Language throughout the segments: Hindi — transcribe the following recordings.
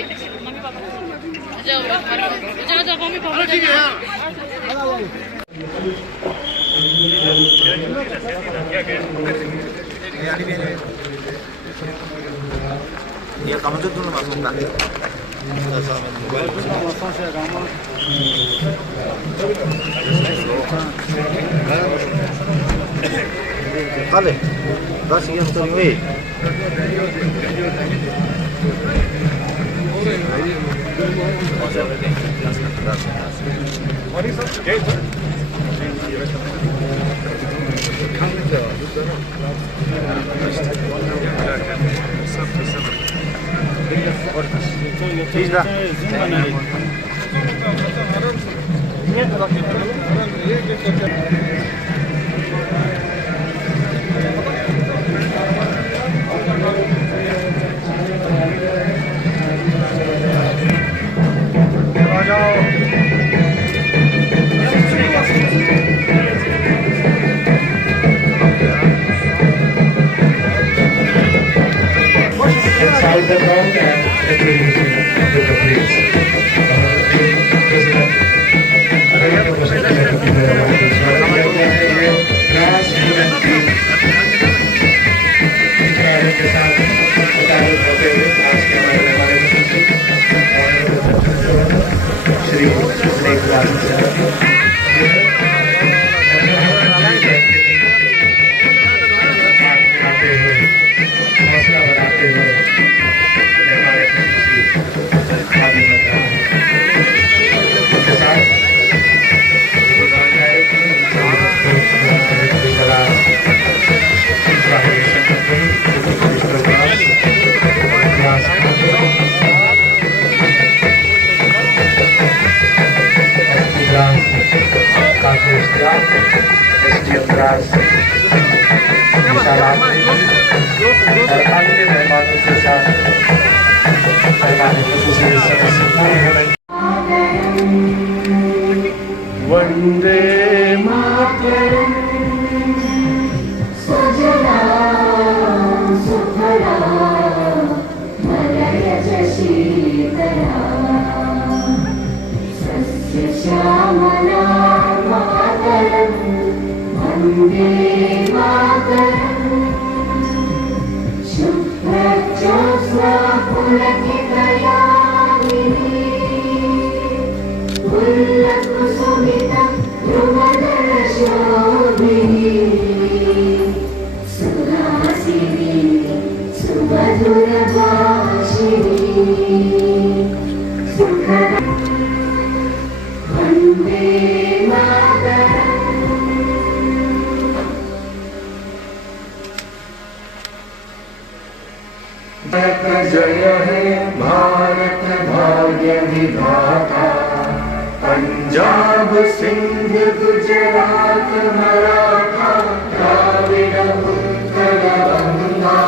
Ya kamu tuh dulu masuk tak? Kali, kasih yang terima. Inside the ground and introducing to the police. के साथ होते हुए आज के हमारे मेहमान श्री हौसला बढ़ाते हुए हमारे आगे बढ़ रहा है उसके साथ और अन्य मेहमानों के साथ वंदे मातरम सुजला सुफला मलयज शीतला सस्य श्यामला मातरम वंदे मातरम शुभ्रज्योत्स्ना पुलकितयामिनी पुल्लकुसुमितं ध्रुवदर्शोभिनी सुहासिनी सुमधुरभाषिणी सुखदा वन्दे मातरम्। जय हे भारत भाग्य विधाता पंजाब सिंध गुजरात मराठा द्राविड़ उत्कल गंगा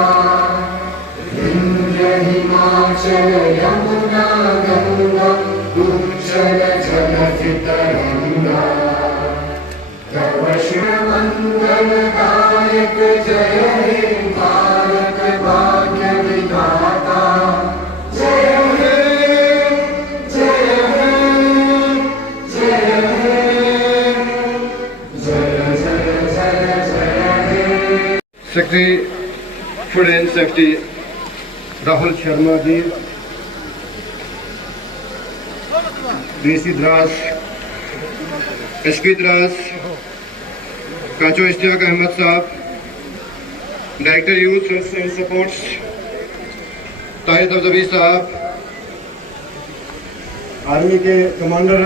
विंध्य हिमाचल यमुना गंगा उच्चल जलधि तरंगा तव शिव मंगलदायक जय हे भारत भाग्य विधाता जय हे जय हे जय हे जय जय जय जय हे। Secretary food and safety Rahul Sharma ji, DC Dras, SP Dras Kacho Ishtiaq Ahmed साहब, director youth and sports Tahir Dabdabi साहब, आर्मी के कमांडर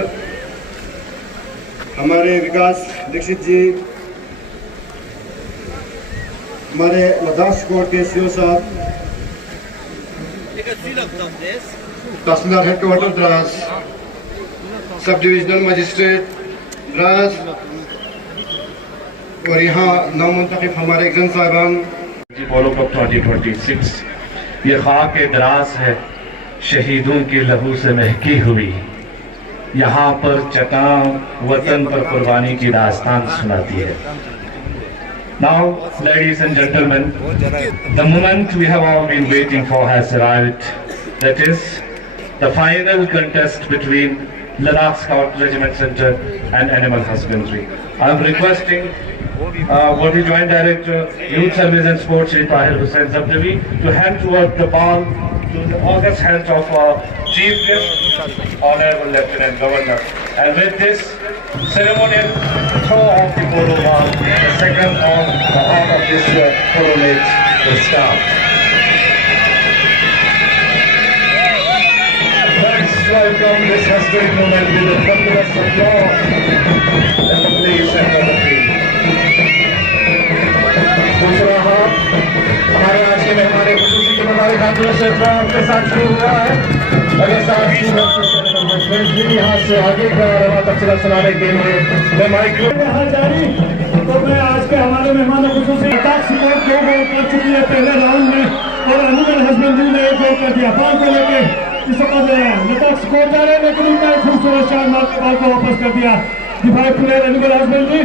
हमारे विकास दीक्षित जी, हमारे लद्दाख स्क्वाड के सीओ साहब, तहसीलदार headquarter Dras, sub divisional magistrate Dras और यहाँ नौमुंतखब हमारे एग्जाम साहबान। पोलो कप 2026 ये खाक द्रास है शहीदों की लहू से महकी हुई, यहाँ पर चटान वतन पर कुर्बानी की दास्तान सुनाती है। Now, ladies and gentlemen, the moment we have all been waiting for has arrived. That is the final contest between Ladakh Scout Regiment Center and Animal Husbandry. I am requesting Body Joint Director, Youth Service and Sports, Shri Tahir Hussain Zabdawi, to hand toward the ball to the august hands of our Chief Guest, Honorable Lieutenant Governor. And with this ceremonial throw of the polo ball, the second on the heart of this polo match will start. Let's welcome this historic moment with a thunderous applause in the play center of the field. दूसरा हाथ हमारे आज के मेहमान खुशी के हमारे खाते से के साथ शुरू हुआ है। अगर साथ ही यहाँ से आगे का रवा तफसीला सुनाने के लिए मैं माइक जारी। तो मैं आज के हमारे मेहमान खुशी लद्दाख स्कोर 2 गोल कर चुकी है पहले राउंड में और एनिमल हस्बेंड्री ने 1 गोल कर दिया। बॉल को लेके इस वक्त लद्दाख स्कोर जा रहे हैं, लेकिन उन्होंने खूबसूरत शॉट मार के बॉल को वापस कर दिया। डिफाइव प्लेयर एनिमल हस्बेंड्री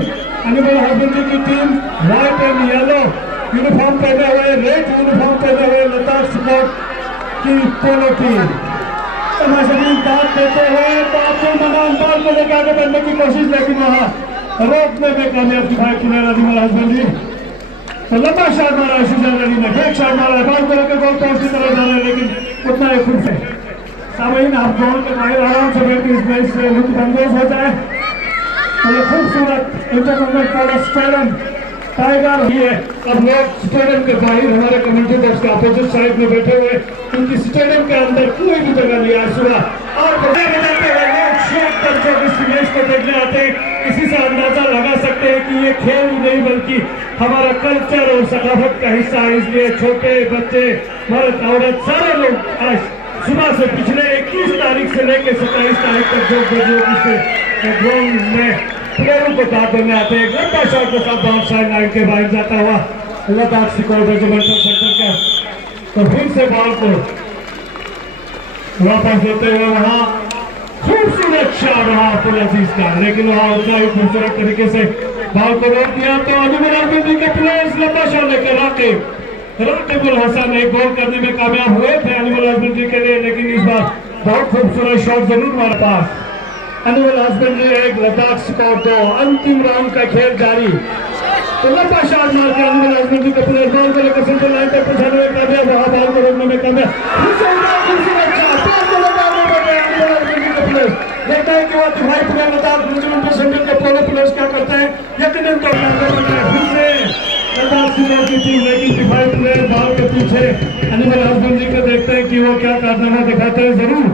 की team white and yellow uniform पहने हुए, रेड यूनिफॉर्म पहने हुए लद्दाख स्कोर की पोलो टीम तमाशाबीन दांत देते हुए बॉल को लेकर आगे बढ़ने की कोशिश, लेकिन वहाँ रोकने में कामयाब डिफाइव प्लेयर एनिमल हस्बेंड्री। तो लंबा शॉट मारा है सुजन रेड्डी ने, फेक शॉट मारा है, बॉल को लेकर गोल पोस्ट की तरफ जा रहे हैं, लेकिन उतना ही खुद से सामयीन आप गोल के बाहर आराम से बैठ के इस मैच से लुत्फानंदोज हो जाए। तो ये खूबसूरत इंटरनेशनल पोलो स्टेडियम टाइगर ही है। अब लोग स्टेडियम के बाहर हमारे कमेंट्री बॉक्स के अपोजिट साइड में बैठे हुए, क्योंकि स्टेडियम के अंदर कोई भी जगह नहीं है सुबह और बजाते हुए लोग शौक कर जो इस मैच को देखने आते हैं। इसी से अंदाजा लगा सकते हैं कि ये खेल ही नहीं बल्कि हमारा कल्चर और सकाफत का हिस्सा है। इसलिए छोटे बच्चे, मर्द औरत सारे लोग आज सुबह से पिछले 21 तारीख से लेकर 27 तारीख तक जो बजे से ग्राउंड में प्लेयरों को दाद देने आते हैं। लंबा शॉट के साथ बाउंड साइड लाइन के बाहर जाता हुआ लद्दाख स्कोर रेजिमेंटल सेंटर का, तो फिर से बॉल को वापस देते हुए वहाँ खूबसूरत शॉट रहा अब्दुल अजीज का, लेकिन वहाँ उतना ही खूबसूरत तरीके से बॉल को रोक दिया। तो एनिमल हस्बेंड्री के प्लेयर्स लंबा शॉट लेकर राकिबुल हसन 1 गोल करने में कामयाब हुए थे एनिमल हस्बेंड्री के लिए, लेकिन इस बार बहुत खूबसूरत शॉट जरूर हमारे पास। एनिमल हस्बेंड्री 1 लद्दाख स्कोर 2, अंतिम राउंड का खेल जारी। तो लंबा शॉट मार के एनिमल हस्बेंड्री के प्लेयर बॉल को लेकर सेंटर लाइन तक पहुंचाने में कामयाब, वहां बॉल को रोकने में कामयाब। देखता है कि वो डिफाइव प्लेयर लद्दाख रेजिमेंटल सेंटर के पोलो प्लेयर्स क्या करते हैं, यकीनन तो फिर से लद्दाख स्कोर की टीम, लेकिन डिफाइव प्लेयर बॉल के पीछे एनिमल हस्बेंड्री को देखते हैं कि वो क्या कारनामा दिखाते हैं। जरूर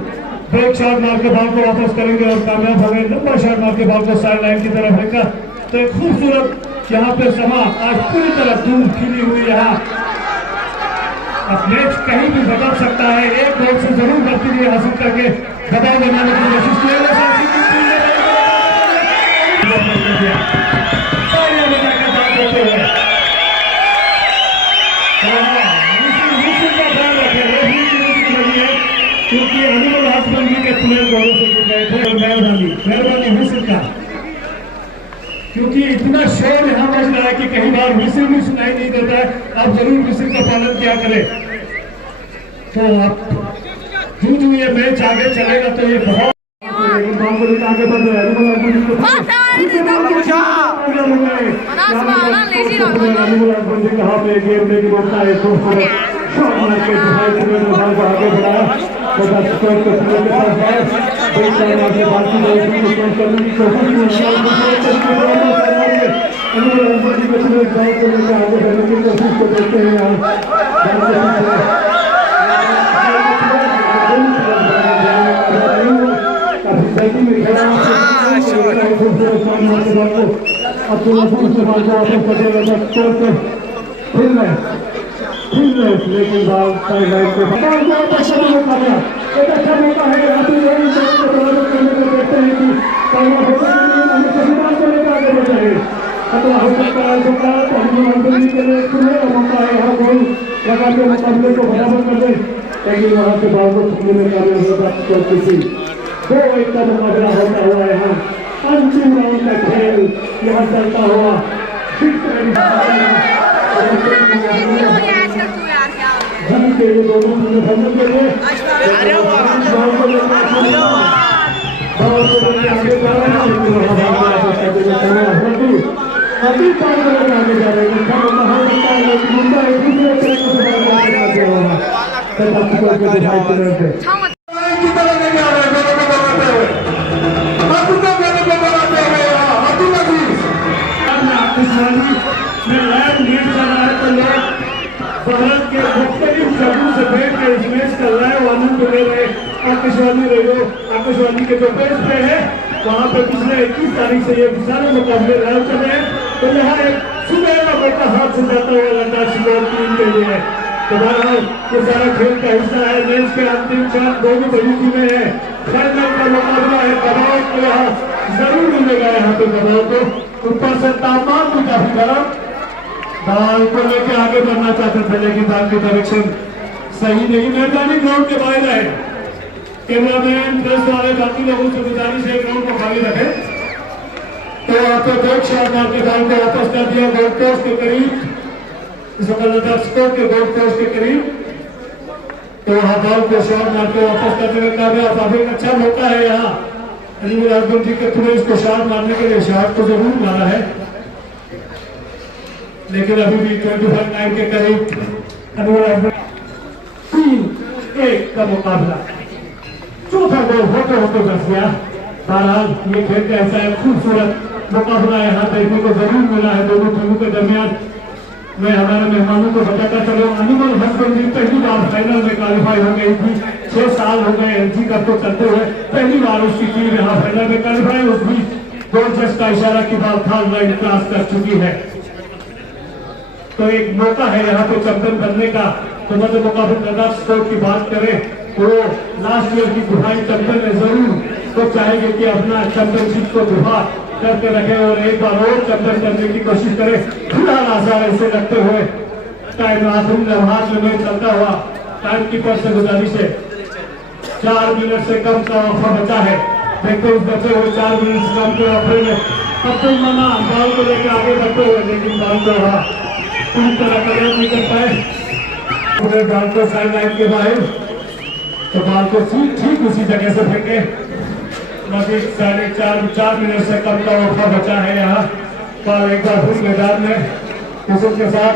ब्रेक शॉट मार के बॉल को वापस करेंगे और कामयाब हो गए। लंबा शॉट मार के बॉल को साइड लाइन की तरफ फेंका। तो एक खूबसूरत यहाँ पे समा आज पूरी तरह धूम खिली हुई। यहाँ अब मैच कहीं भी बदल सकता है, 1 गोल से जरूर गलती हासिल करके दबाव बनाने की कोशिश की। क्योंकि एनिमल हस्बेंड्री के प्लेयर गोलों से जुड़ गए थे। मेहरबानी विसिल का, क्योंकि इतना शोर यहाँ बज रहा है कि कई बार विसिल भी सुनाई नहीं देता है। आप जरूर विसिल का पालन किया करें। तो आप जो ये मैच आगे चलेगा तो ये बहुत आगे बढ़ रहा है। कहाँ पे गेम लेके बढ़ता है आगे बढ़ाया लेकिन बाल साइड लाइन पे एक अच्छा मौका है। यहाँ पे करने को देखते हैं कि हमें सभी बात को लेकर आगे बढ़ रहे हैं। अगला हो सकता है के लिए सुनहरा मौका है, यहाँ गोल लगा के मुकाबले को बराबर कर दे, लेकिन वहाँ से बाल को छूने में कामयाब होगा। 2-1 का मुकाबला होता हुआ यहाँ अंतिम राउंड का खेल यहाँ चलता हुआ के लिए दोनों मुझे भजन के लिए गाँव को लेकर आगे जा रहे हैं अभी काम करके आगे जा रहे हैं में लैब लीड कर रहा है तो लोग भारत के मुख्तलिफ जगहों से बैठ कर इस मैच का लाइव आनंद ले रहे। आकाशवाणी के जो पेज पे है वहाँ पे पिछले 21 तारीख से ये सारे मुकाबले लाइव कर रहे हैं। तो यहाँ एक सुनहरा मौका हाथ से जाता हुआ लद्दाख शिमला टीम के लिए। तो बहरहाल ये सारा खेल का हिस्सा है। मैच के अंतिम 4 दोनों बड़ी टीमें हैं। फाइनल का मुकाबला है। दबाव को यहाँ जरूर मिलेगा। यहाँ पे दबाव को ऊपर से तापमान भी काफी गर्म दाल को लेके आगे बढ़ना चाहते थे लेकिन दाल की डायरेक्शन सही नहीं। मेहरबानी ग्राउंड के बाहर है। कैमरामैन प्रेस वाले बाकी लोगों से गुजारिश है ग्राउंड को खाली रखे। तो आपको बैक शॉट मार के दाल को वापस कर दिया गोल पोस्ट के करीब। इस वक्त स्कोर के गोल पोस्ट के करीब। तो वहां बॉल को शॉट मार के वापस करने में कामयाब। काफी अच्छा मौका है यहाँ अलीमुल हसबैन जी के थ्रू इसको शॉट मारने के लिए शॉट को जरूर मारा है लेकिन अभी भी 25-9 के करीब अलीमुल हसबैन 3-1 का मुकाबला। चौथा गोल होते होते बच गया। बहरहाल ये खेल का ऐसा है खूबसूरत मुकाबला यहाँ देखने को जरूर मिला है दोनों टीमों के दरमियान। मैं हमारे मेहमानों को बताता चलो अलीमुल हसबैन जी पहली बार फाइनल में क्वालिफाई हो गई थी। 6 साल हो गए एलजी कप को चलते हुए पहली बार उसकी टीम यहाँ फाइनल में क्वालिफाई। उस बीच गोल जस्ट का इशारा की बात खाल लाइन क्रॉस कर चुकी है। तो एक मौका है यहाँ पे चैंपियन बनने का। तो मतलब मुकाबले लद्दाख स्कोर की बात करें तो लास्ट ईयर की दुहाई चैंपियन में जरूर तो चाहेंगे कि अपना चैंपियनशिप को दुहा करके रखे और एक बार और चैंपियन करने की कोशिश करें। खुला आसार ऐसे लगते हुए टाइम आखिरी लम्हात में चलता हुआ टाइम कीपर से गुजारिश है 4 मिनट से कम का वक्फा बचा है। देखते उस बचे हुए 4 मिनट से कम के वक्फे में अब्दुल मना बॉल को लेकर आगे बढ़ते हुए लेकिन बॉल को वहाँ पूरी तरह कल्याण नहीं कर पाए। पूरे बॉल को साइड लाइन के बाहर तो बॉल को ठीक उसी जगह से फेंके। बाकी 4.5 मिनट से कम का वक्फा बचा है यहाँ पर एक बार फिर मैदान में कुसुम के साथ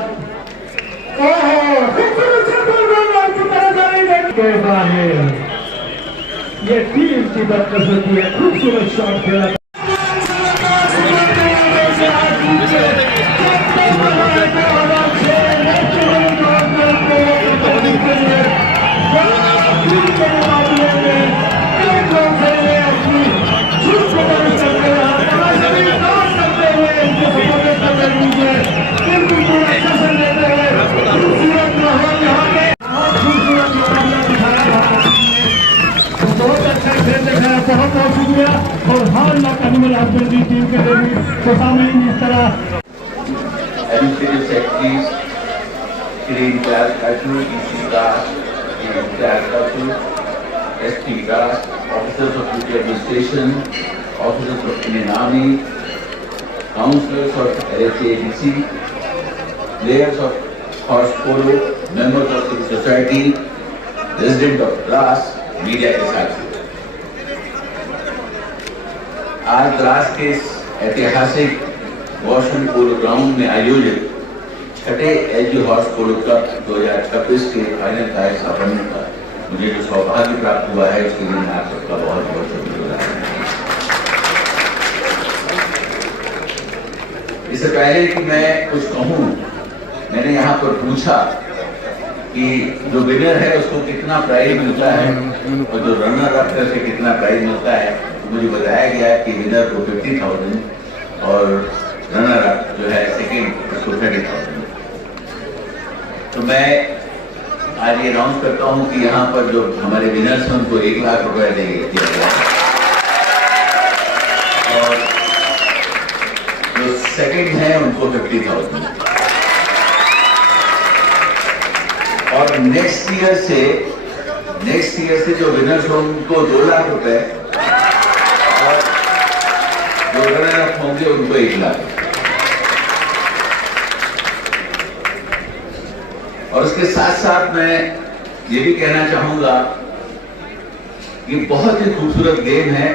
ये टीम की बदकसरती है। खूबसूरत शॉट खेला बहुत शुक्रिया और हाल ना अलीमुल हसबैन जी टीम के लिए भी तो सामने इस तरह Administrative Secretaries, Shri Vikas Kashmir, EC Vikas, Vikas Kashmir, ST Vikas, Officers of Duty Administration, Officers of Indian Army, Councillors of LHADC, Players of Horse Polo, Members of Civil Society, Resident of Dras, Media के साथी। आज द्रास के ऐतिहासिक वॉशरूम पोलो ग्राउंड में आयोजित 6ठे एलजी हॉर्स पोलो कप 2026 के फाइनल का हिस्सा बनने का मुझे जो सौभाग्य प्राप्त हुआ है उसके लिए मैं आप सबका बहुत बहुत शुक्रिया। इससे पहले कि मैं कुछ कहूँ मैंने यहाँ पर पूछा कि जो विनर है उसको कितना प्राइज मिलता है और जो रनर अप करके कितना प्राइज मिलता है। मुझे बताया गया कि विनर को 50,000 और रनर अप जो है सेकेंड उसको 30,000। तो मैं आज ये अनाउंस करता हूँ कि यहाँ पर जो हमारे विनर्स हैं उनको 1 लाख रुपए दिया गया और जो सेकेंड है उनको 50,000 और नेक्स्ट ईयर से जो विनर्स हों उनको 2 लाख रुपए और जो रनर अप होंगे उनको 1 लाख। और उसके साथ साथ मैं ये भी कहना चाहूंगा कि बहुत ही खूबसूरत गेम है,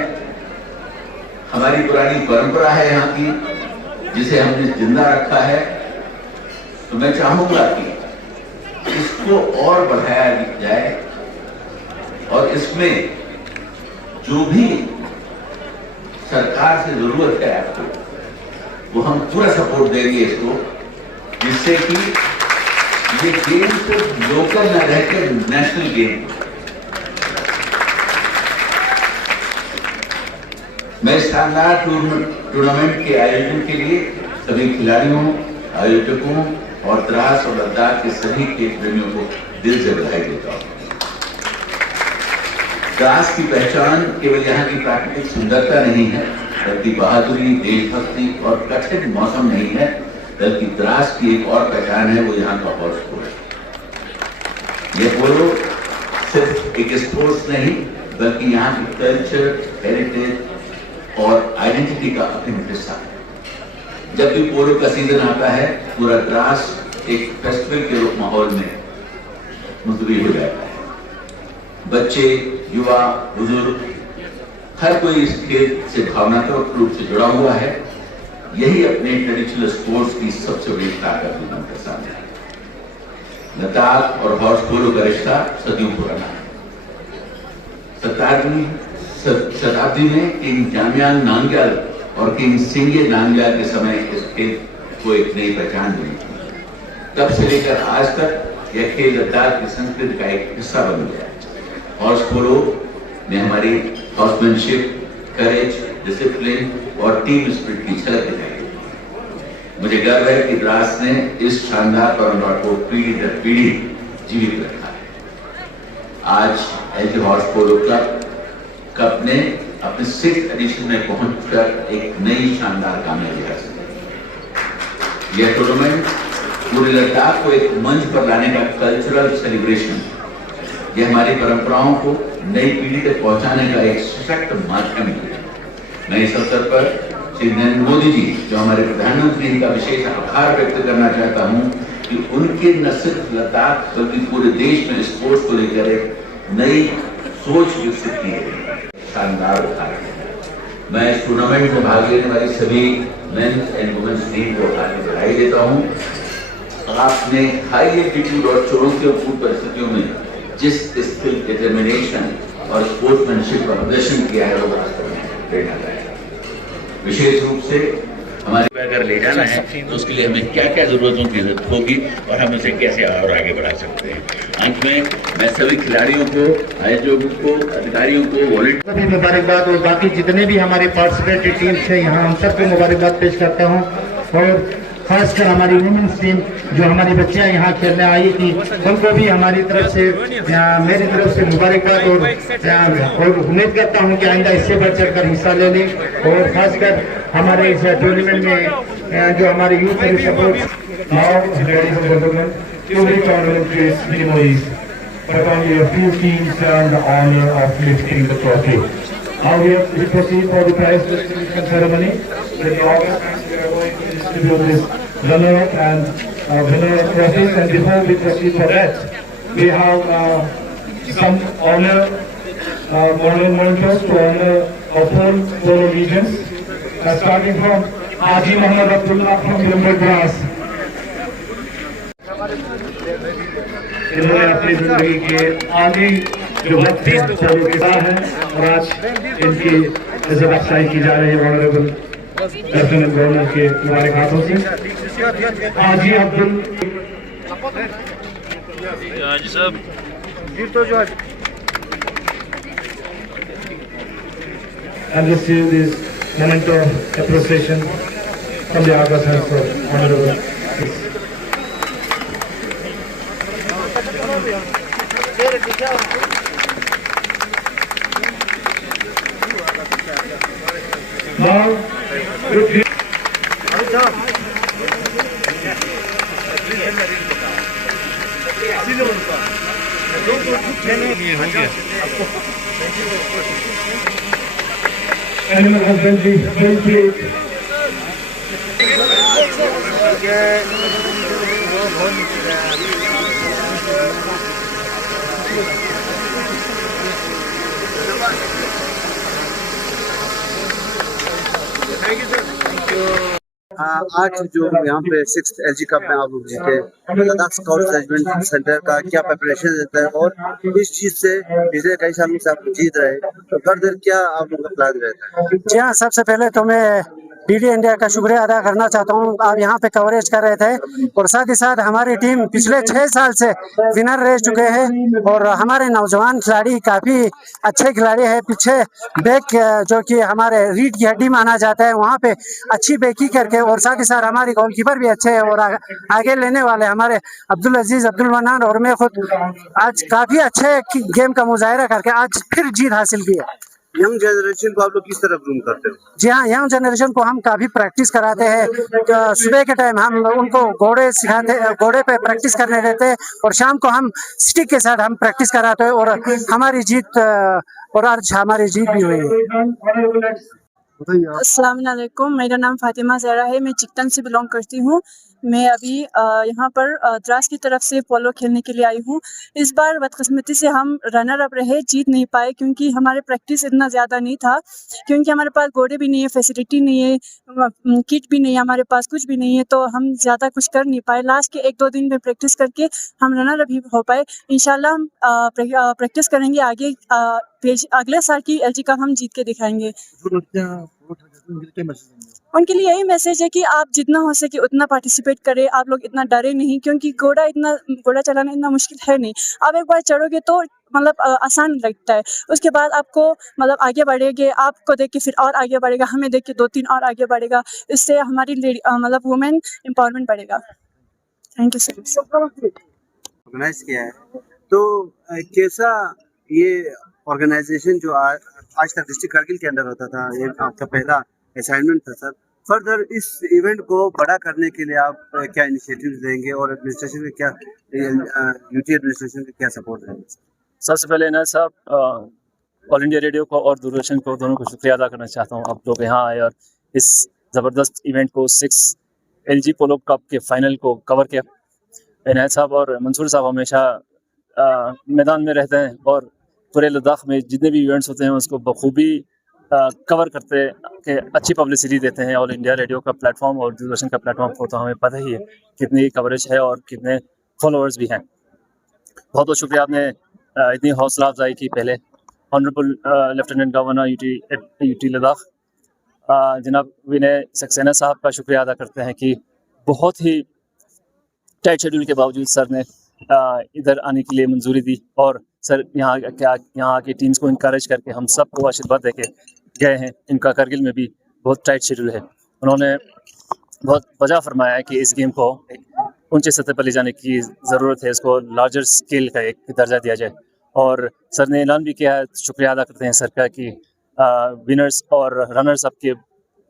हमारी पुरानी परंपरा है यहाँ की, जिसे हमने जिंदा रखा है। तो मैं चाहूंगा कि इसको और बढ़ाया जाए और इसमें जो भी सरकार से जरूरत है आपको, वो हम पूरा सपोर्ट देंगे इसको, जिससे कि ये गेम सिर्फ लोकल न रहकर नेशनल गेम। मैं शानदार टूर्नामेंट के आयोजन के लिए सभी खिलाड़ियों, आयोजकों और द्रास और लद्दाख के सभी खेल प्रेमियों को दिल से बधाई देता हूं। द्रास की पहचान केवल यहाँ की प्राकृतिक सुंदरता नहीं है, बल्कि बहादुरी, देशभक्ति और कठिन मौसम नहीं है, बल्कि द्रास की एक और पहचान है, वो यहाँ का हॉर्स पोलो है। ये पोलो सिर्फ एक स्पोर्ट्स नहीं, बल्कि यहाँ की कल्चर, हेरिटेज और आइडेंटिटी का अभिन्न हिस्सा है। जब भी पोलो का सीजन आता है, पूरा द्रास एक फेस्टिवल के रूप माहौल में मुंतविल हो जाता है। बच्चे, युवा, बुजुर्ग, हर कोई इस खेल से भावनात्मक रूप से जुड़ा हुआ है। यही अपने ट्रेडिशनल स्पोर्ट्स की सबसे बड़ी ताकत निकल कर सामने है। लद्दाख और हॉर्स पोलो का रिश्ता सदियों पुराना है। 17वीं शताब्दी में किंग जाम्यांग नामग्याल और किंग सिंगे नामग्याल के समय इस खेल को एक नई पहचान मिली थी। तब से लेकर आज तक यह खेल लद्दाख की संस्कृति का एक हिस्सा बन गया है। हॉर्स पोलो ने हमारी हॉर्समैनशिप, करेज, डिसिप्लिन और टीम स्पिरिट की झलक दिखाई। मुझे गर्व है कि द्रास ने इस शानदार परंपरा को पीढ़ी दर पीढ़ी जीवित रखा है। आज एलटी हॉर्स पोलो कप ने अपने 6th एडिशन में पहुंचकर एक नई शानदार कामयाबी हासिल की। यह टूर्नामेंट पूरे लद्दाख को एक मंच पर लाने का कल्चरल सेलिब्रेशन, यह हमारी परंपराओं को नई पीढ़ी तक पहुंचाने का एक सशक्त माध्यम है। मैं इस अवसर पर श्री नरेंद्र मोदी जी, जो हमारे प्रधानमंत्री, का विशेष आभार व्यक्त करना चाहता हूं कि उनके न सिर्फ लद्दाख बल्कि पूरे देश में स्पोर्ट्स को लेकर एक नई सोच विकसित की है। शानदार उदाहरण। मैं इस टूर्नामेंट में भाग लेने वाली सभी मेंस एंड वुमेन्स टीम को हार्दिक बधाई देता हूं। आपने हाई एल्टीट्यूड और चुनौतीपूर्ण परिस्थितियों में जिस स्किल, डिटर्मिनेशन और स्पोर्ट्समैनशिप का प्रदर्शन किया है, वो वास्तव में प्रेरणादायक है। विशेष रूप से हमारे अगर ले जाना है तो उसके लिए हमें क्या क्या जरूरतों की जरूरत होगी और हम उसे कैसे और आगे बढ़ा सकते हैं। अंत में मैं सभी खिलाड़ियों को, आयोजकों को, अधिकारियों को, वॉलंटियर सभी मुबारकबाद और बाकी जितने भी हमारे पार्टिसिपेटिव टीम्स हैं यहाँ, हम सबको मुबारकबाद पेश करता हूँ। और खासकर हमारी वुमेन्स टीम जो हमारी बच्चियाँ यहाँ खेलने आई थी, उनको भी हमारी तरफ से, मेरी तरफ से मुबारकबाद और उम्मीद करता हूँ कि आइंदा इससे बढ़ चढ़ कर हिस्सा ले लें। और खासकर हमारे इस टूर्नामेंट में जो हमारे youth support Every tournament is minimally, but only a few teams have the honor of lifting the trophy. Now we proceed for the prize distribution ceremony. In August, we are going to distribute this runner-up and winner trophies. And before we proceed for that, we have some honor momentous to honor our 4 polo legions, starting from Haji Muhammad Abdullah from Limber Grass. इन्होंने अपनी जिंदगी के आगे जो 32 पोलो के साथ हैं और आज इनकी इज्जत अफजाई की जा रही है ऑनरेबल लेफ्टिनेंट गवर्नर के हमारे हाथों से। हाजी अब्दुल साहब and receive this moment of appreciation from the August hands of honorable. Now, animal husbandry, military. आज जो यहाँ पे 6th LG कप में आप लोग जीते, लद्दाख स्काउट मैनेजमेंट सेंटर का क्या प्रिपरेशन रहता है और इस चीज से पिछले कई सालों से आप जीत रहे, तो फर्दर क्या आप लोग का प्लान रहता है? जी हाँ, सबसे पहले तो मैं डीडी इंडिया का शुक्रिया अदा करना चाहता हूँ। आप यहाँ पे कवरेज कर रहे थे और साथ ही साथ हमारी टीम पिछले 6 साल से विनर रह चुके हैं और हमारे नौजवान खिलाड़ी काफ़ी अच्छे खिलाड़ी हैं। पीछे बैक जो कि हमारे रीढ़ की हड्डी माना जाता है, वहाँ पे अच्छी बैकी करके और साथ ही साथ हमारे गोलकीपर भी अच्छे हैं और आगे लेने वाले हमारे अब्दुल अजीज, अब्दुल मन्नान और मैं खुद आज काफ़ी अच्छे गेम का मुजाहिरा करके आज फिर जीत हासिल की है। यंग जनरेशन को आप लोग किस तरह ग्रूम करते हो? जी हाँ, यंग जनरेशन को हम काफ़ी प्रैक्टिस कराते हैं। सुबह के टाइम हम उनको घोड़े सिखाते, घोड़े पे प्रैक्टिस करने देते हैं और शाम को हम स्टिक के साथ हम प्रैक्टिस कराते हैं और हमारी जीत और आज हमारी जीत भी हुई है। अस्सलाम वालेकुम, मेरा नाम फातिमा ज़हरा है, मैं चिकटन से बिलोंग करती हूँ। मैं अभी यहाँ पर द्रास की तरफ से पोलो खेलने के लिए आई हूँ। इस बार बदकिस्मती से हम रनर अप रहे, जीत नहीं पाए क्योंकि हमारे प्रैक्टिस इतना ज़्यादा नहीं था, क्योंकि हमारे पास घोड़े भी नहीं है, फैसिलिटी नहीं है, किट भी नहीं है, हमारे पास कुछ भी नहीं है, तो हम ज़्यादा कुछ कर नहीं पाए। लास्ट के 1-2 दिन में प्रैक्टिस करके हम रनर अप ही हो पाए। इंशाल्लाह हम प्रैक्टिस करेंगे आगे, अगले साल की LG कप हम जीत के दिखाएंगे। उनके लिए यही मैसेज है कि आप जितना हो सके उतना पार्टिसिपेट करें, आप लोग इतना डरे नहीं, क्योंकि घोड़ा चलाना इतना मुश्किल है नहीं। आप एक बार चढ़ोगे तो मतलब आसान लगता है, उसके बाद आपको मतलब आगे बढ़ेंगे, आपको देख के फिर और आगे बढ़ेगा, हमें देख के 2-3 और आगे बढ़ेगा, इससे हमारी मतलब वुमेन एम्पावरमेंट बढ़ेगा। Thank you so much. Organise किया है, तो कैसा ये ऑर्गेनाइजेशन जो आज तक डिस्ट्रिक्ट कारगिल के अंदर होता था, ये आपका पहला असाइनमेंट था सर। फर्दर इस इवेंट को बड़ा करने के लिए आप क्या इनिशिएटिव्स देंगे और एडमिनिस्ट्रेशन के क्या यूटी एडमिनिस्ट्रेशन के क्या सपोर्ट रहेंगे? सबसे पहले ना साहब, ऑल इंडिया रेडियो को और दूरदर्शन को, दोनों को शुक्रिया अदा करना चाहता हूँ। आप लोग यहाँ आए और इस ज़बरदस्त इवेंट को 6 LG पोलो कप के फाइनल को कवर किया। इनायत साहब और मंसूर साहब हमेशा मैदान में रहते हैं और पूरे लद्दाख में जितने भी इवेंट्स होते हैं उसको बखूबी कवर करते के अच्छी पब्लिसिटी देते हैं। ऑल इंडिया रेडियो का प्लेटफॉर्म और दूरदर्शन का प्लेटफॉर्म को तो हमें पता ही है कितनी कवरेज है और कितने फॉलोअर्स भी हैं। बहुत बहुत शुक्रिया आपने इतनी हौसला अफजाई की। पहले honourable lieutenant governor UT Ladakh जनाब विनय सक्सेना साहब का शुक्रिया अदा करते हैं कि बहुत ही टाइट शेड्यूल के बावजूद सर ने इधर आने के लिए मंजूरी दी और सर यहाँ की टीम्स को इनकरेज करके हम सबको आशीर्वाद देके गए हैं। इनका करगिल में भी बहुत टाइट शेड्यूल है, उन्होंने बहुत वजह फरमाया है कि इस गेम को एक ऊंचे सतह पर ले जाने की ज़रूरत है, इसको लार्जर स्केल का एक दर्जा दिया जाए। और सर ने ऐलान भी किया है, शुक्रिया अदा करते हैं सर का, कि विनर्स और रनर्स अप के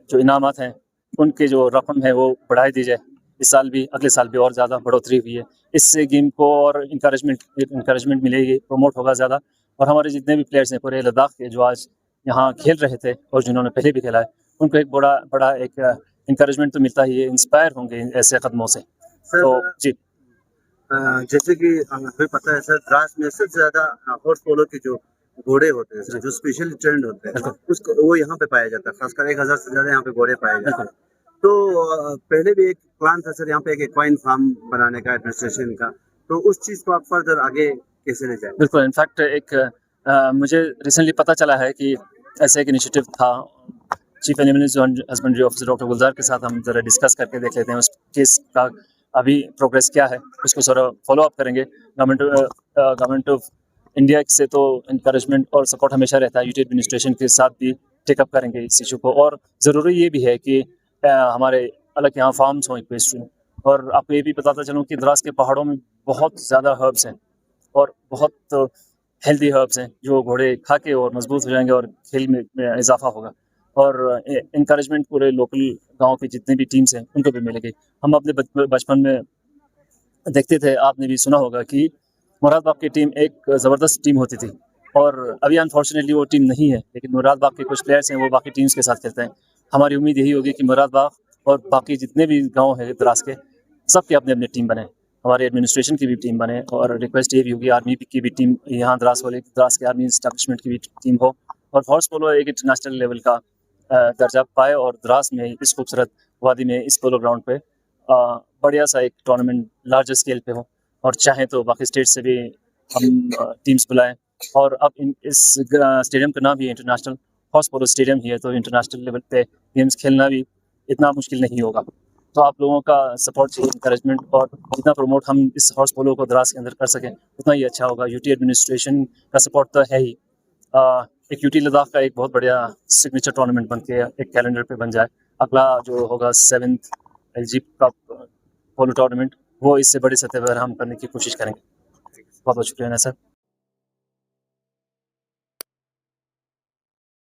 जो इनामात हैं उनके जो रकम है वो बढ़ाई दी जाए। इस साल भी, अगले साल भी और ज़्यादा बढ़ोतरी हुई है, इससे गेम को और इंकरेजमेंट मिलेगी, प्रमोट होगा ज़्यादा। और हमारे जितने भी प्लेयर्स हैं पूरे लद्दाख के जो आज यहाँ खेल रहे थे और जिन्होंने पहले भी खेला है, उनको एक बड़ा एक इंकरेजमेंट तो मिलता ही है, इंस्पायर होंगे ऐसे कदमों से। तो जी, जैसे कि हमें पता है सर, द्रास में सबसे ज़्यादा हॉर्स पोलो के जो घोड़े होते हैं जो स्पेशल ट्रेंड होते हैं उसको वो यहाँ पे पाया जाता है, खासकर 1000 से ज़्यादा यहाँ पे घोड़े पाए जाते हैं। तो पहले भी एक प्लान था सर यहाँ पे एक एक्वाइन फार्म बनाने का एडमिनिस्ट्रेशन का, तो उस चीज़ को आप फर्दर आगे कैसे ले जाए? बिल्कुल, इनफैक्ट एक मुझे रिसेंटली पता चला है कि ऐसे एक इनिशिएटिव था। Chief animals husbandry officer doctor Gulzar के साथ हम ज़रा डिस्कस करके देख लेते हैं उस केस का अभी प्रोग्रेस क्या है, उसको ज़रा फॉलो अप करेंगे। गवर्नमेंट ऑफ इंडिया से तो इंकरेजमेंट और सपोर्ट हमेशा रहता है, यूटी एडमिनिस्ट्रेशन के साथ भी टेकअप करेंगे इस इशू को। और ज़रूरी ये भी है कि हमारे अलग यहाँ फार्म्स हों इक्वेस्ट्रियन। और आपको ये भी बताता चलूँ कि द्रास के पहाड़ों में बहुत ज़्यादा हर्ब्स हैं और बहुत हेल्दी हर्ब्स हैं जो घोड़े खा के और मजबूत हो जाएंगे और खेल में इजाफा होगा। और इंकरेजमेंट पूरे लोकल गांव के जितने भी टीम्स हैं उनको भी मिलेगी। हम अपने बचपन में देखते थे, आपने भी सुना होगा कि मुरादबाग की टीम एक ज़बरदस्त टीम होती थी और अभी अनफॉर्चुनेटली वो टीम नहीं है, लेकिन मुरादबाग के कुछ प्लेयर्स हैं वो बाकी टीम्स के साथ खेलते हैं। हमारी उम्मीद यही होगी कि मुरादबाग और बाकी जितने भी गाँव हैं द्रास के, सबके अपने अपने टीम बने, हमारे एडमिनिस्ट्रेशन की भी टीम बने। और रिक्वेस्ट ये भी होगी आर्मी की भी टीम यहाँ द्रास के आर्मी इस्टेब्लिशमेंट की भी टीम हो और हॉर्स पोलो एक इंटरनेशनल लेवल का दर्जा पाए और द्रास में इस खूबसूरत वादी में इस पोलो ग्राउंड पे बढ़िया सा एक टूर्नामेंट लार्जर स्केल पे हो, और चाहे तो बाकी स्टेट से भी हम टीम्स बुलाएं। और अब इस स्टेडियम का नाम भी इंटरनेशनल हॉर्स पोलो स्टेडियम ही है, तो इंटरनेशनल लेवल पे गेम्स खेलना भी इतना मुश्किल नहीं होगा। तो आप लोगों का सपोर्ट चाहिए, इंकरेजमेंट, और जितना प्रमोट हम इस हॉर्स पोलो को द्रास के अंदर कर सकें उतना ही अच्छा होगा। यूटी एडमिनिस्ट्रेशन का सपोर्ट तो है ही। एक यूटी लद्दाख का एक बहुत बढ़िया सिग्नेचर टूर्नामेंट बन के एक कैलेंडर पे बन जाए। अगला जो होगा 7th LG cup polo tournament, वो इससे बड़ी सतह पर हम करने की कोशिश करेंगे। बहुत बहुत शुक्रिया सर।